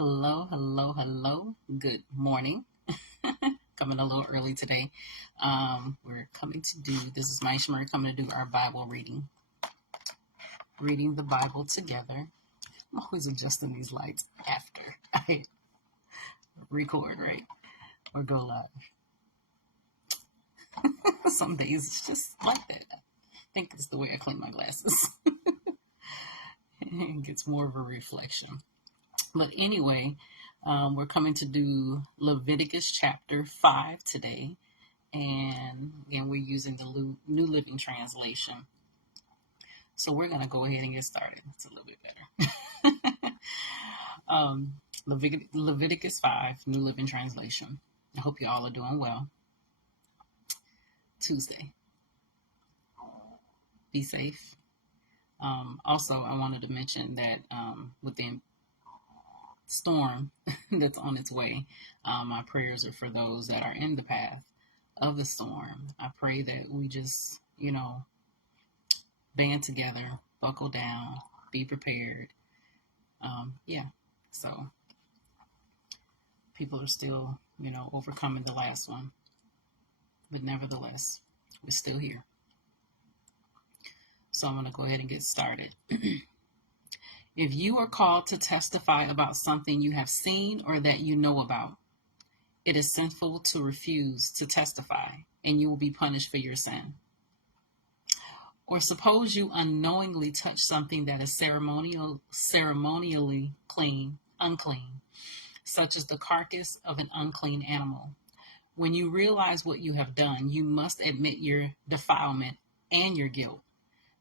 Hello, hello, hello. Good morning. Coming a little early today. We're coming to do, this is Myesha. We're coming to do our Bible reading the Bible together. I'm always adjusting these lights after I record, right? Or go live. Some days it's just like that. I think it's the way I clean my glasses. It gets more of a reflection. But anyway, we're coming to do Leviticus Chapter 5 today. And again, we're using the New Living Translation. So we're going to go ahead and get started. It's a little bit better. Leviticus 5, New Living Translation. I hope you all are doing well. Tuesday. Be safe. Also, I wanted to mention that with the storm that's on its way, my prayers are for those that are in the path of the storm. I pray that we just, band together, buckle down, be prepared. So people are still, overcoming the last one. But nevertheless, we're still here. So I'm going to go ahead and get started. If you are called to testify about something you have seen or that you know about, it is sinful to refuse to testify, and you will be punished for your sin. Or suppose you unknowingly touch something that is ceremonially unclean, such as the carcass of an unclean animal. When you realize what you have done, you must admit your defilement and your guilt.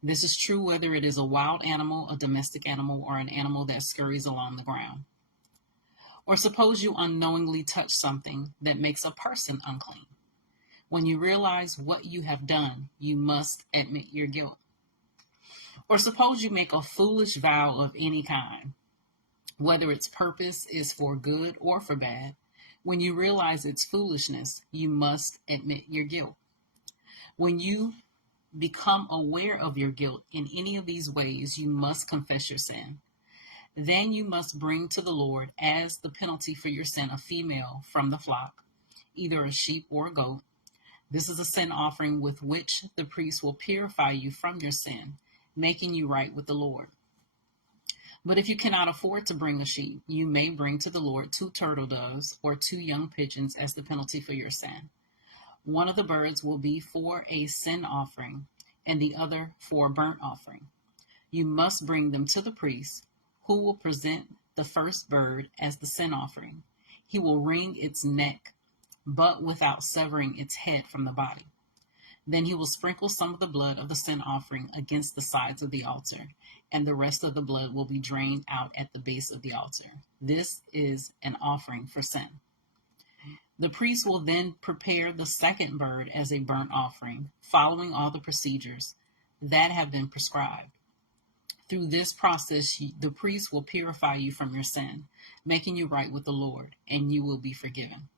This is true whether it is a wild animal, a domestic animal, or an animal that scurries along the ground. Or suppose you unknowingly touch something that makes a person unclean. When you realize what you have done, you must admit your guilt. Or suppose you make a foolish vow of any kind, whether its purpose is for good or for bad. When you realize its foolishness, you must admit your guilt. When you become aware of your guilt in any of these ways, you must confess your sin. Then you must bring to the Lord as the penalty for your sin a female from the flock, either a sheep or a goat. This is a sin offering with which the priest will purify you from your sin, making you right with the Lord. But if you cannot afford to bring a sheep, you may bring to the Lord 2 turtle doves or 2 young pigeons as the penalty for your sin. One of the birds will be for a sin offering, and the other for a burnt offering. You must bring them to the priest, who will present the first bird as the sin offering. He will wring its neck, but without severing its head from the body. Then he will sprinkle some of the blood of the sin offering against the sides of the altar, and the rest of the blood will be drained out at the base of the altar. This is an offering for sin. The priest will then prepare the second bird as a burnt offering, following all the procedures that have been prescribed. Through this process, the priest will purify you from your sin, making you right with the Lord, and you will be forgiven.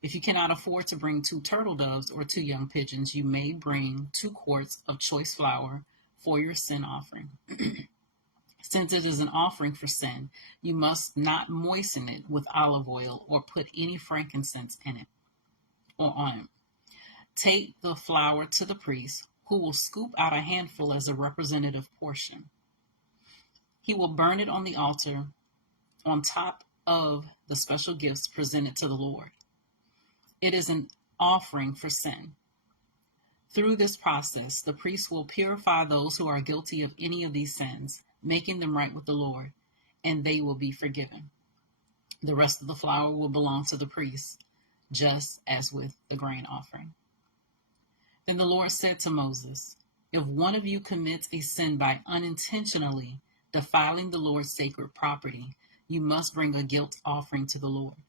If you cannot afford to bring 2 turtle doves or 2 young pigeons, you may bring 2 quarts of choice flour for your sin offering. Since it is an offering for sin, you must not moisten it with olive oil or put any frankincense in it or on it. Take the flour to the priest, who will scoop out a handful as a representative portion. He will burn it on the altar on top of the special gifts presented to the Lord. It is an offering for sin. Through this process, the priest will purify those who are guilty of any of these sins, making them right with the Lord, and they will be forgiven. The rest of the flour will belong to the priest, just as with the grain offering. Then the Lord said to Moses, "If one of you commits a sin by unintentionally defiling the Lord's sacred property, you must bring a guilt offering to the Lord.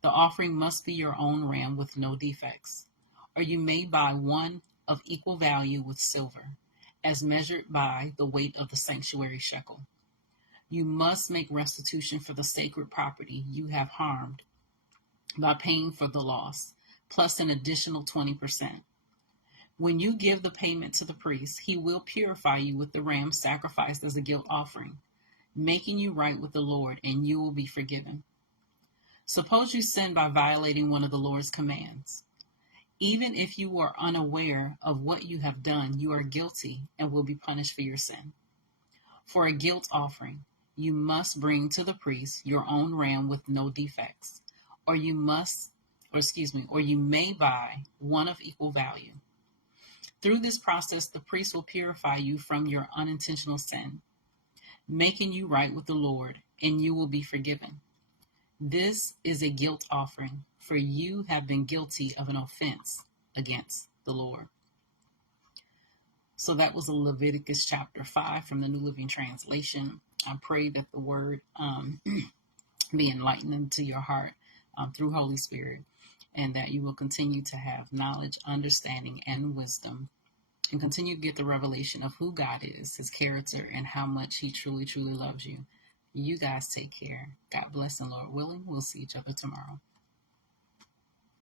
The offering must be your own ram with no defects, or you may buy one of equal value with silver, as measured by the weight of the sanctuary shekel. You must make restitution for the sacred property you have harmed by paying for the loss, plus an additional 20%. When you give the payment to the priest, he will purify you with the ram sacrificed as a guilt offering. making you right with the Lord, and you will be forgiven. Suppose you sin by violating one of the Lord's commands. Even if you are unaware of what you have done, you are guilty and will be punished for your sin. For a guilt offering, you must bring to the priest your own ram with no defects, or you may buy one of equal value. Through this process, the priest will purify you from your unintentional sin, making you right with the Lord, and you will be forgiven. This is a guilt offering, for you have been guilty of an offense against the Lord. So that was Leviticus chapter 5 from the New Living Translation. I pray that the word be enlightened into your heart through Holy Spirit, and that you will continue to have knowledge, understanding, and wisdom, and continue to get the revelation of who God is, his character, and how much he truly, truly loves you. You guys take care. God bless, and Lord willing, we'll see each other tomorrow.